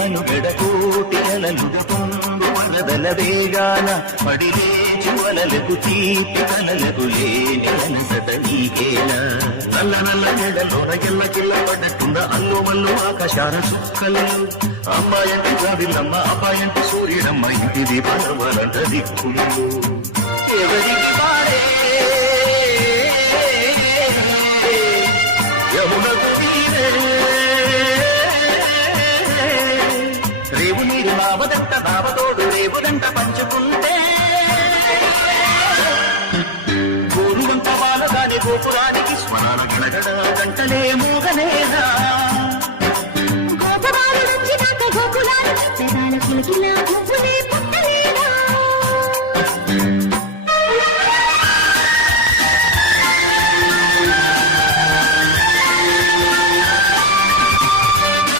మనుగడకోటి అలలుగొందు వరదల వేగాన పడిలేచు అలలకు తీపి కలలకు లేని అలసట నీకేలా నల్ల నల్ల నెడలోన ఎల్ల కిల్ల పడ్డట్టున్న అల్లు మల్లు ఆకాశాల చుక్కలు అమ్మాయంటి జాబిల్లమ్మ అబ్బాయంటి సూర్యుడమ్మ ఇంటి దీపాలంట దిక్కులు ఎవరికి పాడే రేవు నీరు బావదంట బావతోడు రేవులంట పంచుకుంటే గోరువంత బాలగాని గోపురానికి స్వరాల గడగడ గంటలే మూగనేదా గోపురాలు నుంచి గోపురాలు